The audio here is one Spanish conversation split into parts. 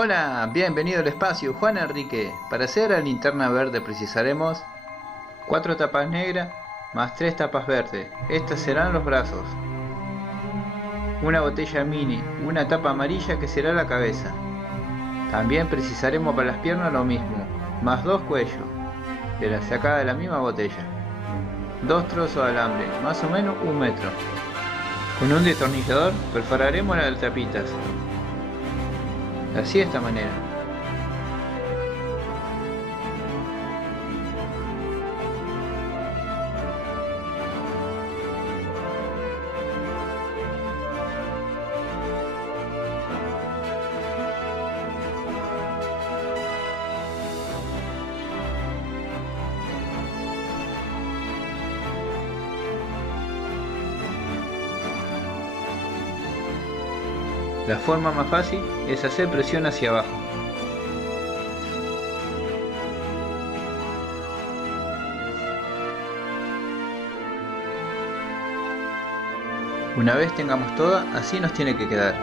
Hola, bienvenido al espacio, Juan Enrique. Para hacer la linterna verde precisaremos 4 tapas negras más 3 tapas verdes. Estas serán los brazos. Una botella mini, una tapa amarilla que será la cabeza. También precisaremos para las piernas lo mismo, más 2 cuellos, de la sacada de la misma botella. 2 trozos de alambre, más o menos 1 metro. Con un destornillador perforaremos las tapitas. Así de esta manera. La forma más fácil es hacer presión hacia abajo. Una vez tengamos toda, así nos tiene que quedar.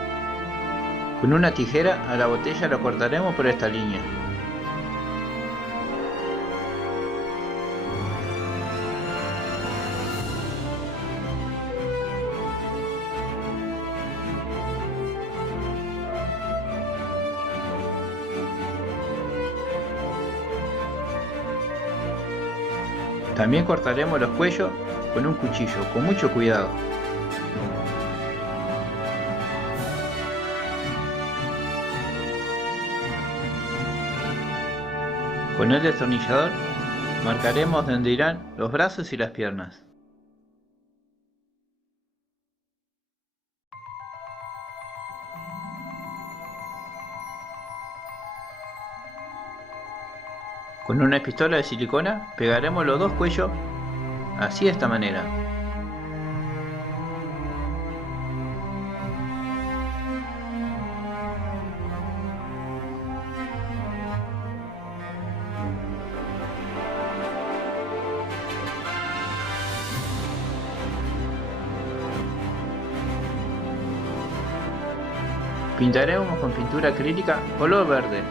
Con una tijera a la botella la cortaremos por esta línea. También cortaremos los cuellos con un cuchillo, con mucho cuidado. Con el destornillador marcaremos donde irán los brazos y las piernas. Con una pistola de silicona pegaremos los dos cuellos así de esta manera. Pintaremos con pintura acrílica color verde.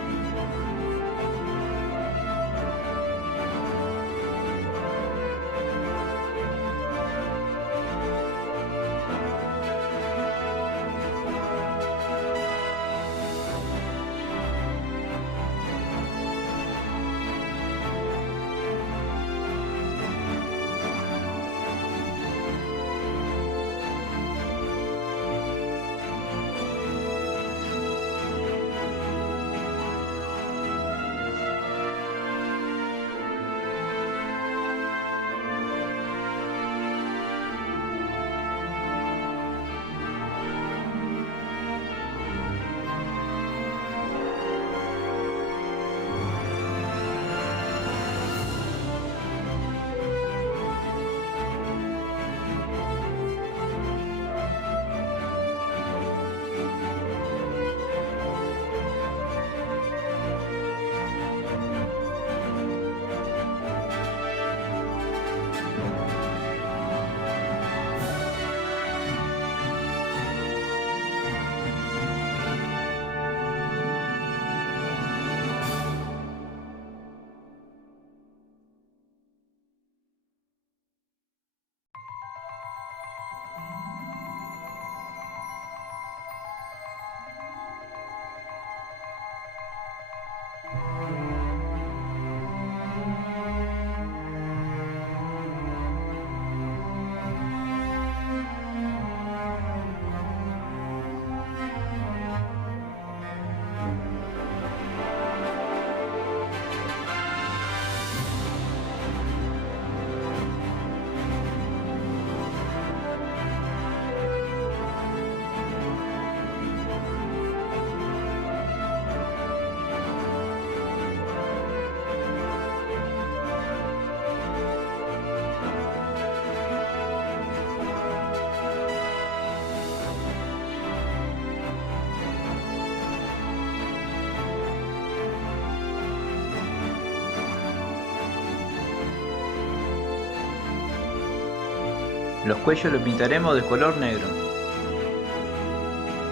Los cuellos los pintaremos de color negro.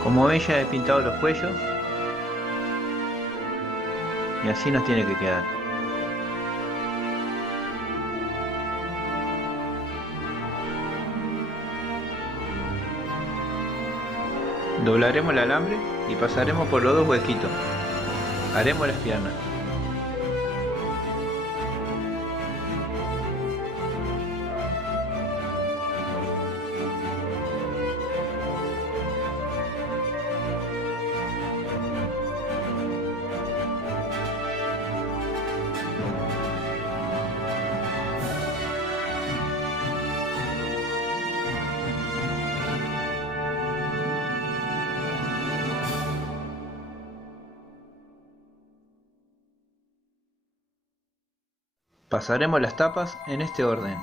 Como ven, ya he pintado los cuellos. y así nos tiene que quedar. Doblaremos el alambre y pasaremos por los dos huequitos. Haremos las piernas. Pasaremos las tapas en este orden.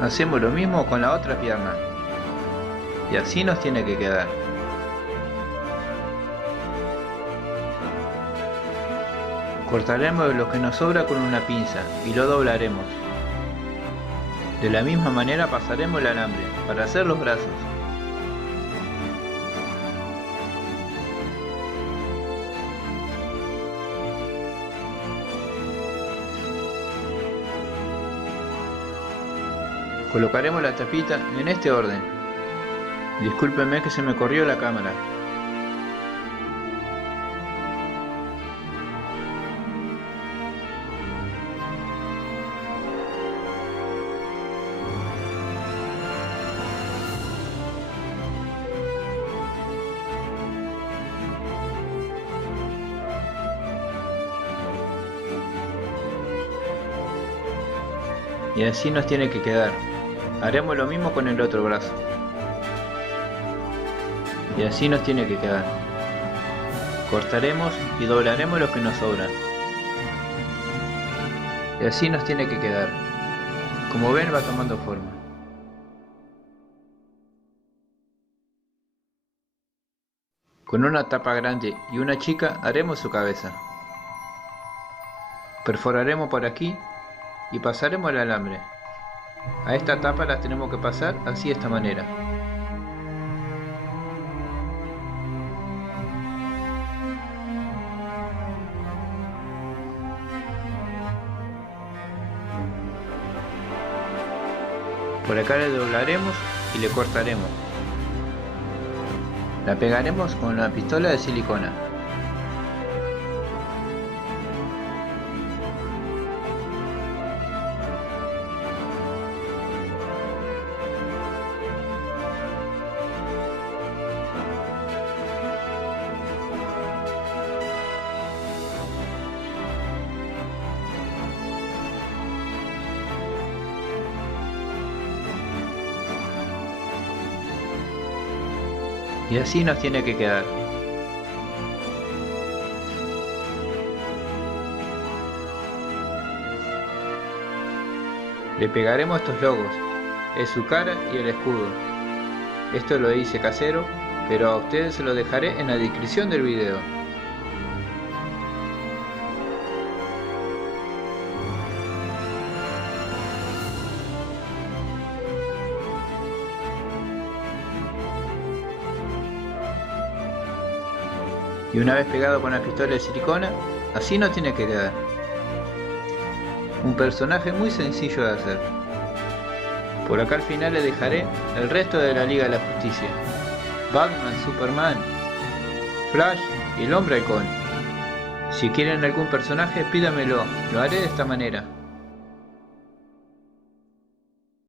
Hacemos lo mismo con la otra pierna. Y así nos tiene que quedar. Cortaremos lo que nos sobra con una pinza y lo doblaremos. De la misma manera pasaremos el alambre para hacer los brazos. Colocaremos la tapita en este orden. Discúlpenme que se me corrió la cámara. Y así nos tiene que quedar. Haremos lo mismo con el otro brazo. Y así nos tiene que quedar. Cortaremos y doblaremos lo que nos sobra. Y así nos tiene que quedar. Como ven, va tomando forma. Con una tapa grande y una chica haremos su cabeza. Perforaremos por aquí y pasaremos el alambre. A esta tapa la tenemos que pasar así de esta manera. Por acá le doblaremos y le cortaremos. La pegaremos con una pistola de silicona. Y así nos tiene que quedar. Le pegaremos estos logos, es su cara y el escudo. Esto lo hice casero, pero a ustedes se lo dejaré en la descripción del video. Y una vez pegado con la pistola de silicona, así nos tiene que quedar. Un personaje muy sencillo de hacer. Por acá al final les dejaré el resto de la Liga de la Justicia. Batman, Superman, Flash y el Hombre Halcón. Si quieren algún personaje pídamelo, lo haré de esta manera.